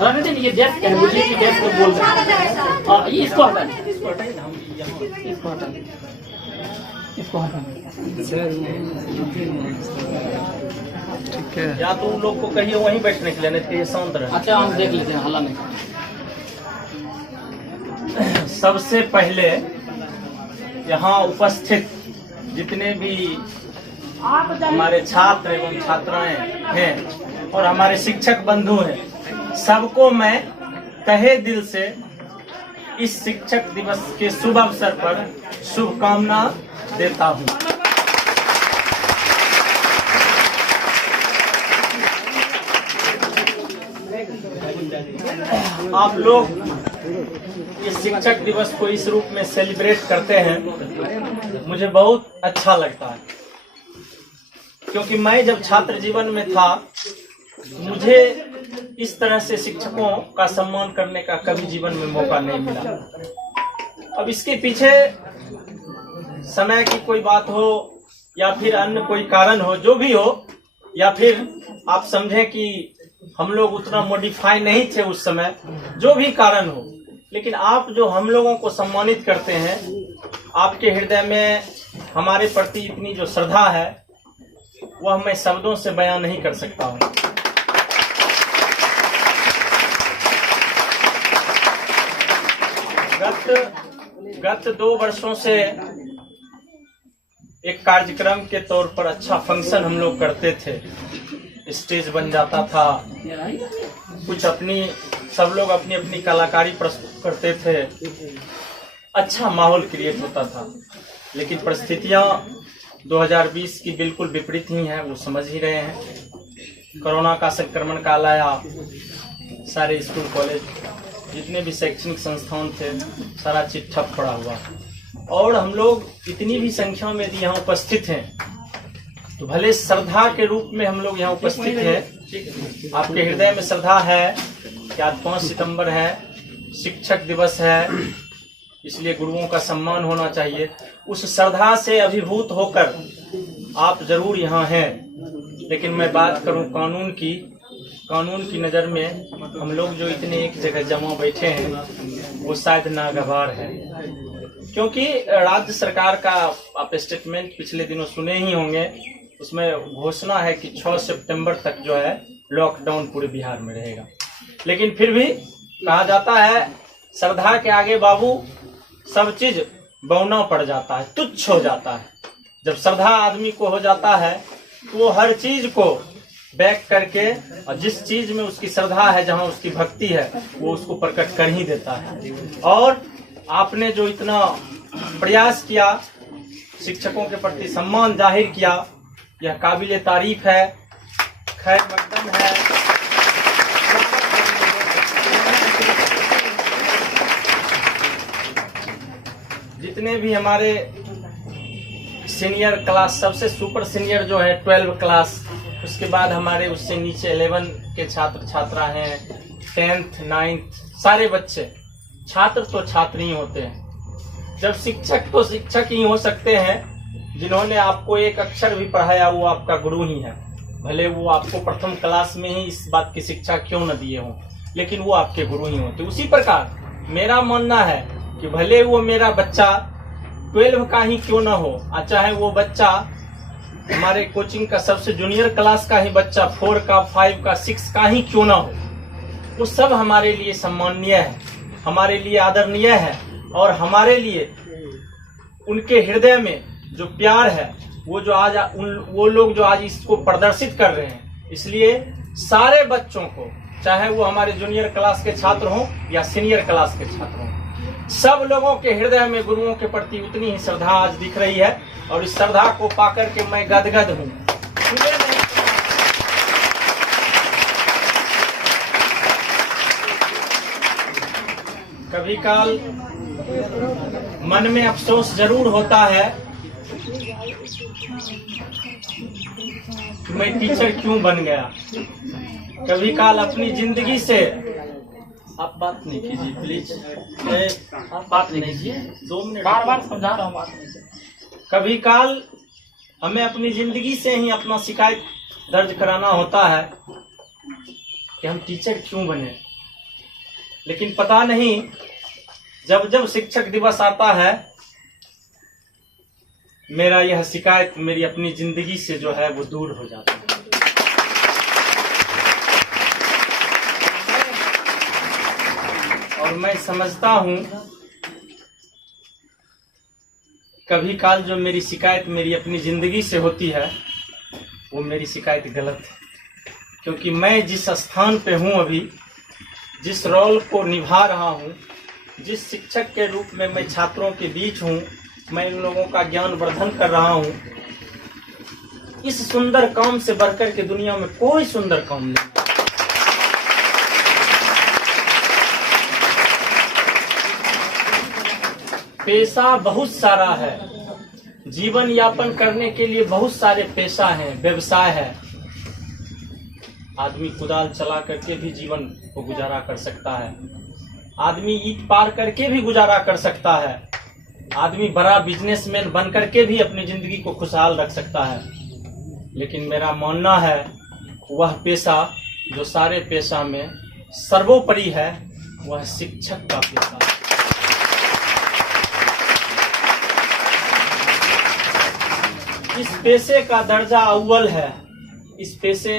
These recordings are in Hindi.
नहीं ये डेस्क है, मुझे कि डेस्क को बोल रहे हैं। ये इसको हटाइए, इसको हटाइए। ठीक है, या तो उन लोग को कहिए वहीं बैठने के लिए, नहीं तो ये शांत रहे। अच्छा हम देख लेते हैं, हल्ला नहीं। सबसे पहले यहाँ उपस्थित जितने भी हमारे छात्र एवं छात्राएं हैं और हमारे शिक्षक बंधु हैं, सबको मैं तहे दिल से इस शिक्षक दिवस के शुभ अवसर पर शुभकामना देता हूं। आप लोग इस शिक्षक दिवस को इस रूप में सेलिब्रेट करते हैं, मुझे बहुत अच्छा लगता है, क्योंकि मैं जब छात्र जीवन में था मुझे इस तरह से शिक्षकों का सम्मान करने का कभी जीवन में मौका नहीं मिला। अब इसके पीछे समय की कोई बात हो या फिर अन्य कोई कारण हो, जो भी हो, या फिर आप समझें कि हम लोग उतना मॉडिफाई नहीं थे उस समय, जो भी कारण हो, लेकिन आप जो हम लोगों को सम्मानित करते हैं, आपके हृदय में हमारे प्रति इतनी जो श्रद्धा है वह मैं शब्दों से बयां नहीं कर सकता हूं। गत 2 वर्षों से एक कार्यक्रम के तौर पर अच्छा फंक्शन हम लोग करते थे, स्टेज बन जाता था, कुछ सब लोग अपनी अपनी कलाकारी प्रस्तुत करते थे, अच्छा माहौल क्रिएट होता था। लेकिन परिस्थितियां 2020 की बिल्कुल विपरीत ही हैं, वो समझ ही रहे हैं। कोरोना का संक्रमण काल आया, सारे स्कूल कॉलेज जितने भी शैक्षणिक संस्थान थे सारा चीज ठप पड़ा हुआ, और हम लोग इतनी भी संख्या में यदि यहाँ उपस्थित हैं तो भले श्रद्धा के रूप में हम लोग यहाँ उपस्थित हैं, आपके हृदय में श्रद्धा है कि आज 5 सितंबर है, शिक्षक दिवस है, इसलिए गुरुओं का सम्मान होना चाहिए। उस श्रद्धा से अभिभूत होकर आप जरूर यहाँ हैं, लेकिन मैं बात करूं कानून की नज़र में हम लोग जो इतने एक जगह जमा बैठे हैं वो शायद नागवार है, क्योंकि राज्य सरकार का आप स्टेटमेंट पिछले दिनों सुने ही होंगे, उसमें घोषणा है कि 6 सितंबर तक जो है लॉकडाउन पूरे बिहार में रहेगा। लेकिन फिर भी कहा जाता है श्रद्धा के आगे बाबू सब चीज बौना पड़ जाता है, तुच्छ हो जाता है। जब श्रद्धा आदमी को हो जाता है तो वो हर चीज को बैक करके, और जिस चीज में उसकी श्रद्धा है, जहां उसकी भक्ति है, वो उसको प्रकट कर ही देता है। और आपने जो इतना प्रयास किया, शिक्षकों के प्रति सम्मान जाहिर किया, यह काबिले तारीफ है, खैर मकदम है। जितने भी हमारे सीनियर क्लास, सबसे सुपर सीनियर जो है 12 क्लास, उसके बाद हमारे उससे नीचे 11 के छात्र छात्रा हैं, 10th 9th, सारे बच्चे, छात्र तो छात्र ही होते हैं। जब शिक्षक तो शिक्षक ही हो सकते हैं, जिन्होंने आपको एक अक्षर भी पढ़ाया वो आपका गुरु ही है, भले वो आपको प्रथम क्लास में ही इस बात की शिक्षा क्यों न दिए हों, लेकिन वो आपके गुरु ही होते। उसी प्रकार मेरा मानना है कि भले वो मेरा बच्चा 12 का ही क्यों ना हो, चाहे वो बच्चा हमारे कोचिंग का सबसे जूनियर क्लास का ही बच्चा 4 का 5 का 6 का ही क्यों ना हो, वो सब हमारे लिए सम्माननीय है, हमारे लिए आदरणीय है, और हमारे लिए उनके हृदय में जो प्यार है वो जो आज वो लोग जो आज इसको प्रदर्शित कर रहे हैं। इसलिए सारे बच्चों को, चाहे वो हमारे जूनियर क्लास के छात्र हों या सीनियर क्लास के छात्र हों, सब लोगों के हृदय में गुरुओं के प्रति उतनी ही श्रद्धा आज दिख रही है, और इस श्रद्धा को पाकर के मैं गदगद हूँ। कभी काल मन में अफसोस जरूर होता है कि मैं टीचर क्यों बन गया। कभी काल अपनी जिंदगी से, आप बात नहीं कीजिए प्लीज, आप बात नहीं कीजिए, 2 मिनट, बार समझा रहा हूँ, बात नहीं कीजिए। कभी काल हमें अपनी जिंदगी से ही अपना शिकायत दर्ज कराना होता है कि हम टीचर क्यों बने। लेकिन पता नहीं जब जब शिक्षक दिवस आता है मेरा यह शिकायत मेरी अपनी जिंदगी से जो है वो दूर हो जाता है। और मैं समझता हूं कभी काल जो मेरी शिकायत मेरी अपनी जिंदगी से होती है वो मेरी शिकायत गलत है, क्योंकि मैं जिस स्थान पे हूं अभी, जिस रोल को निभा रहा हूं, जिस शिक्षक के रूप में मैं छात्रों के बीच हूं, मैं इन लोगों का ज्ञान वर्धन कर रहा हूं, इस सुंदर काम से बढ़कर के दुनिया में कोई सुंदर काम नहीं। पेशा बहुत सारा है, जीवन यापन करने के लिए बहुत सारे पेशा हैं, व्यवसाय है। आदमी कुदाल चला करके भी जीवन को गुजारा कर सकता है, आदमी ईंट पार करके भी गुजारा कर सकता है, आदमी बड़ा बिजनेसमैन बन करके भी अपनी जिंदगी को खुशहाल रख सकता है। लेकिन मेरा मानना है वह पेशा जो सारे पेशा में सर्वोपरि है वह शिक्षक का पेशा है। इस पेशे का दर्जा अव्वल है, इस पेशे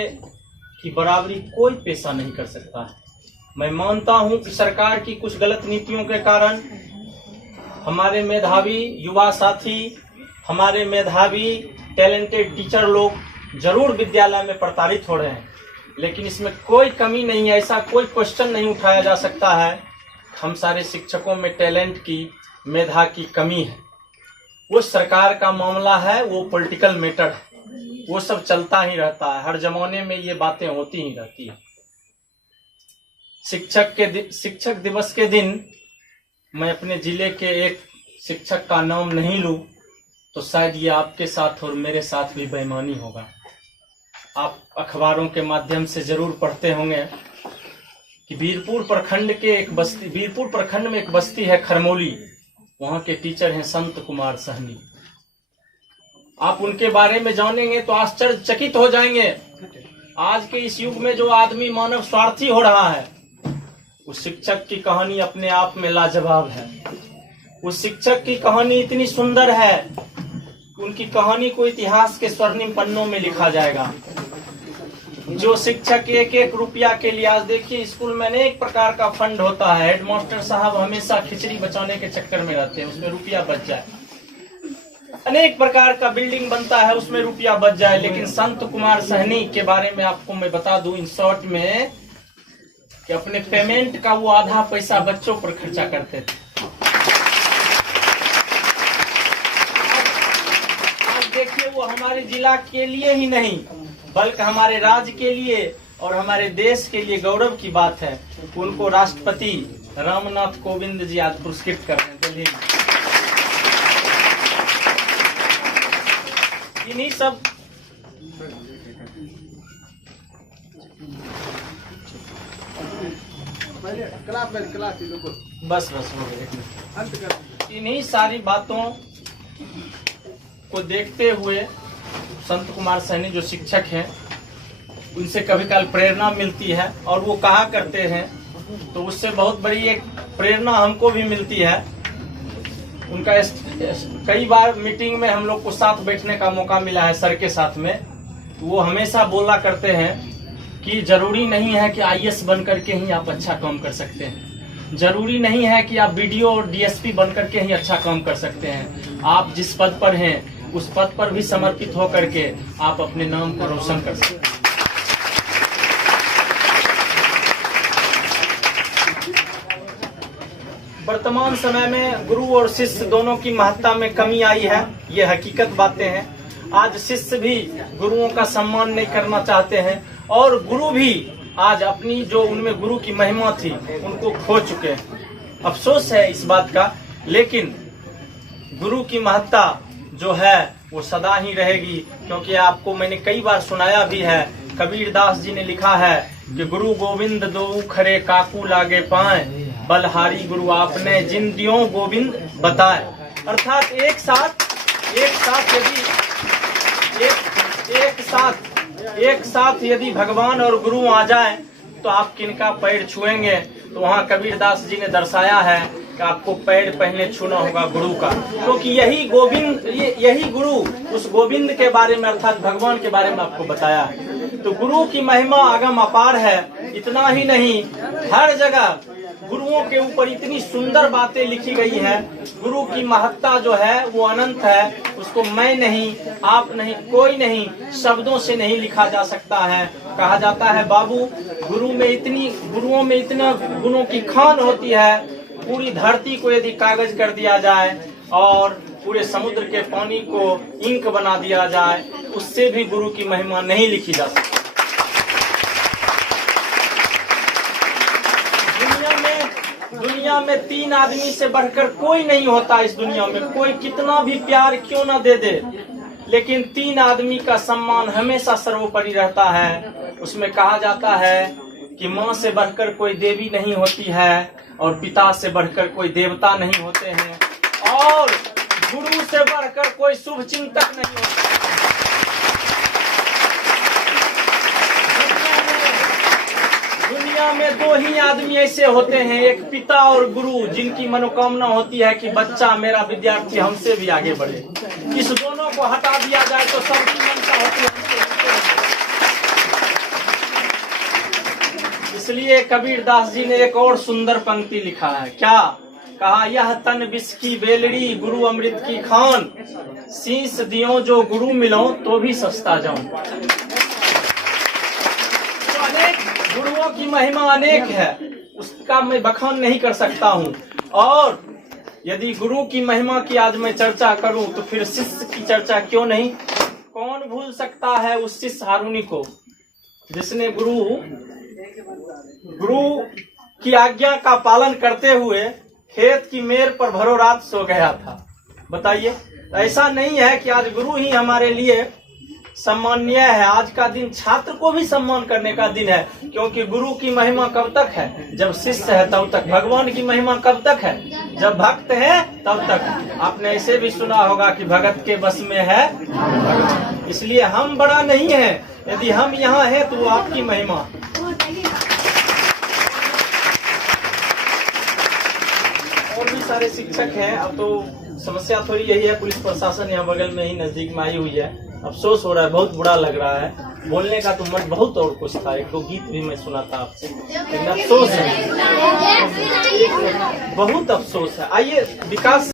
की बराबरी कोई पेशा नहीं कर सकता है। मैं मानता हूं कि सरकार की कुछ गलत नीतियों के कारण हमारे मेधावी युवा साथी, हमारे मेधावी टैलेंटेड टीचर लोग जरूर विद्यालय में प्रताड़ित हो रहे हैं, लेकिन इसमें कोई कमी नहीं है, ऐसा कोई क्वेश्चन नहीं उठाया जा सकता है हम सारे शिक्षकों में टैलेंट की, मेधा की कमी है। वो सरकार का मामला है, वो पॉलिटिकल मैटर है, वो सब चलता ही रहता है, हर जमाने में ये बातें होती ही रहती है। शिक्षक दिवस के दिन मैं अपने जिले के एक शिक्षक का नाम नहीं लूं तो शायद ये आपके साथ और मेरे साथ भी बेईमानी होगा। आप अखबारों के माध्यम से जरूर पढ़ते होंगे कि वीरपुर प्रखंड में एक बस्ती है खरमौली, वहां के टीचर हैं संत कुमार सहनी। आप उनके बारे में जानेंगे तो आश्चर्यचकित हो जाएंगे। आज के इस युग में जो आदमी मानव स्वार्थी हो रहा है, उस शिक्षक की कहानी अपने आप में लाजवाब है। उस शिक्षक की कहानी इतनी सुंदर है कि उनकी कहानी को इतिहास के स्वर्णिम पन्नों में लिखा जाएगा। जो शिक्षक एक एक रुपया के लिए, आज देखिए स्कूल में अनेक प्रकार का फंड होता है, हेडमास्टर साहब हमेशा खिचड़ी बचाने के चक्कर में रहते हैं, उसमें रुपया बच जाए। अनेक प्रकार का बिल्डिंग बनता है, उसमें रुपया बच जाए। लेकिन संत कुमार सहनी के बारे में आपको मैं बता दूं इन शॉर्ट में कि अपने पेमेंट का वो आधा पैसा बच्चों पर खर्चा करते थे। आज देखिए वो हमारे जिला के लिए ही नहीं बल्कि हमारे राज्य के लिए और हमारे देश के लिए गौरव की बात है। उनको राष्ट्रपति रामनाथ कोविंद जी आज पुरस्कृत कर रहे हैं दिल्ली में। इन्हीं सब बस हो गए। इन्हीं सारी बातों को देखते हुए संत कुमार सहनी जो शिक्षक हैं उनसे कभी काल प्रेरणा मिलती है, और वो कहा करते हैं तो उससे बहुत बड़ी एक प्रेरणा हमको भी मिलती है। उनका कई बार मीटिंग में हम लोग को साथ बैठने का मौका मिला है सर के साथ में। वो हमेशा बोला करते हैं कि जरूरी नहीं है कि आईएएस बन करके ही आप अच्छा काम कर सकते हैं, जरूरी नहीं है कि आप बीडीओ और डीएसपी बन करके ही अच्छा काम कर सकते हैं। आप जिस पद पर हैं उस पद पर भी समर्पित होकर के आप अपने नाम को रोशन कर सकते हैं। वर्तमान समय में गुरु और शिष्य दोनों की महत्ता में कमी आई है, ये हकीकत बातें हैं। आज शिष्य भी गुरुओं का सम्मान नहीं करना चाहते हैं, और गुरु भी आज अपनी जो उनमें गुरु की महिमा थी उनको खो चुके हैं। अफसोस है इस बात का, लेकिन गुरु की महत्ता जो है वो सदा ही रहेगी। क्योंकि आपको मैंने कई बार सुनाया भी है, कबीर दास जी ने लिखा है कि गुरु गोविंद दो खरे काकू लागे पाए, बलहारी गुरु आपने जिन दियों गोविंद बताए। अर्थात एक साथ यदि भगवान और गुरु आ जाएं तो आप किनका पैर छुएंगे? तो वहाँ कबीरदास जी ने दर्शाया है कि आपको पैर पहले छूना होगा गुरु का, क्योंकि यही गोविंद, यही गुरु उस गोविंद के बारे में अर्थात भगवान के बारे में आपको बताया है। तो गुरु की महिमा आगम अपार है। इतना ही नहीं, हर जगह गुरुओं के ऊपर इतनी सुंदर बातें लिखी गई है। गुरु की महत्ता जो है वो अनंत है, उसको मैं नहीं, आप नहीं, कोई नहीं, शब्दों से नहीं लिखा जा सकता है। कहा जाता है बाबू, गुरुओं में इतना गुणों की खान होती है, पूरी धरती को यदि कागज कर दिया जाए और पूरे समुद्र के पानी को इंक बना दिया जाए, उससे भी गुरु की महिमा नहीं लिखी जा सकती। दुनिया में 3 आदमी से बढ़कर कोई नहीं होता। इस दुनिया में कोई कितना भी प्यार क्यों न दे दे, लेकिन 3 आदमी का सम्मान हमेशा सर्वोपरि रहता है। उसमें कहा जाता है कि माँ से बढ़कर कोई देवी नहीं होती है और पिता से बढ़कर कोई देवता नहीं होते हैं और गुरु से बढ़कर कोई शुभ चिंतक नहीं होता। दुनिया में 2 ही आदमी ऐसे होते हैं, एक पिता और गुरु, जिनकी मनोकामना होती है कि बच्चा मेरा विद्यार्थी हमसे भी आगे बढ़े। इस दोनों को हटा दिया जाए तो सबकी मनसा होती है। इसलिए कबीरदास जी ने एक और सुंदर पंक्ति लिखा है। क्या कहा? यह तन विष की बेलड़ी, गुरु अमृत की खान, शीश दियो जो गुरु मिलो तो भी सस्ता जाऊं। गुरुओं की महिमा अनेक है, उसका मैं बखान नहीं कर सकता हूँ। और यदि गुरु की महिमा की आज मैं चर्चा करूं तो फिर शिष्य की चर्चा क्यों नहीं? कौन भूल सकता है उस शिष्य हारूनी को जिसने गुरु की आज्ञा का पालन करते हुए खेत की मेड़ पर भरों रात सो गया था। बताइए, ऐसा नहीं है कि आज गुरु ही हमारे लिए सम्माननीय है। आज का दिन छात्र को भी सम्मान करने का दिन है, क्योंकि गुरु की महिमा कब तक है? जब शिष्य है तब तक। भगवान की महिमा कब तक है? जब भक्त है तब तक। आपने ऐसे भी सुना होगा कि भगत के बस में है भगवान। इसलिए हम बड़ा नहीं है, यदि हम यहाँ हैं तो वो आपकी महिमा। और भी सारे शिक्षक हैं। अब तो समस्या थोड़ी यही है, पुलिस प्रशासन यहाँ बगल में ही नजदीक में आई हुई है। अफसोस हो रहा है, बहुत बुरा लग रहा है। बोलने का तो मन बहुत और कुछ था, 1-2 गीत भी मैं सुना था आपसे, लेकिन अफसोस है, बहुत अफसोस है। आइए विकास